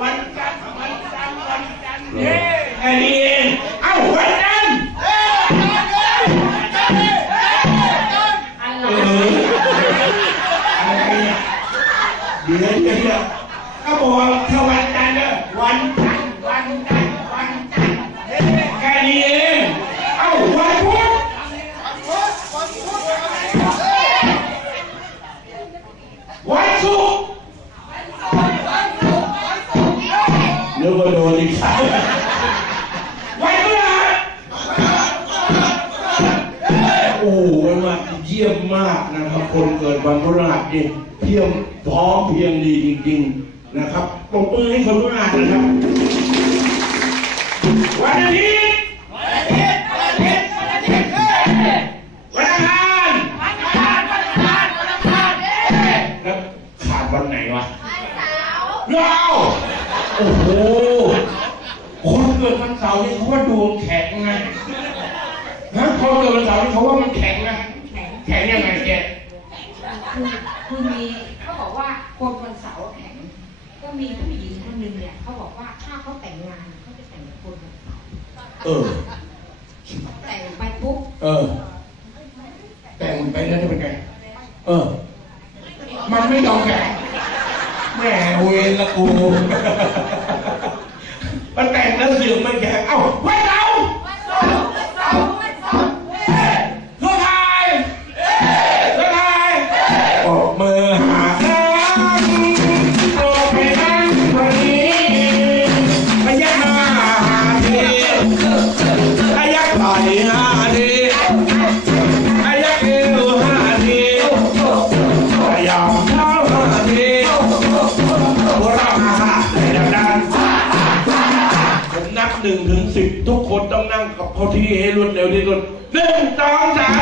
วันจันทร์วันจันทร์วันจันทร์เฮ้แค่นี้เองเอ้าวันจันทร์อะไรเอออะไรเนี่ยเดี๋ยวเดี๋ยวเดี๋ยวก็บอกว่าถ้าวันจันทร์เนี่ยวันจันทร์วันจันทร์วันจันทร์เฮ้แค่นี้เองเอ้าวันพุธวันศุกร์ เดี๋ยวก็โดนอีกแล้ววันพฤหัสโอ้โหมันมาเยี่ยมมากนะครับ คนเกิดวันพฤหัสนี่เพียงพร้อมเพรียงดีจริงๆนะครับปรบมือให้คนพฤหัสนะครับ วันอาทิตย์ เราโอ้โห คนเกิดวันเสาร์นี่เขาว่าดวงแข็งไงฮะพอเกิดวันเสาร์นี่เขาว่ามันแข็งนะแข็งแข็งยังไงแกคือคือมีเขาบอกว่าคนวันเสาร์แข็ง ก็มีผู้หญิงคนหนึ่งเนี่ยเขาบอกว่าถ้าเขาแต่งงานเขาจะแต่งกับคนวันเสาร์เออ แต่งไปปุ๊บเออ แต่งไปแล้วจะเป็นไง เออ มันไม่ยอมแข็ง แม่เวรละกู มันแต่งแล้วเสือกไม่แกเอ้าวั หนึ่งถึงสิบทุกคนต้องนั่งกับเขาที่ให้รวดเร็วที่สุดหนึ่งสองสาม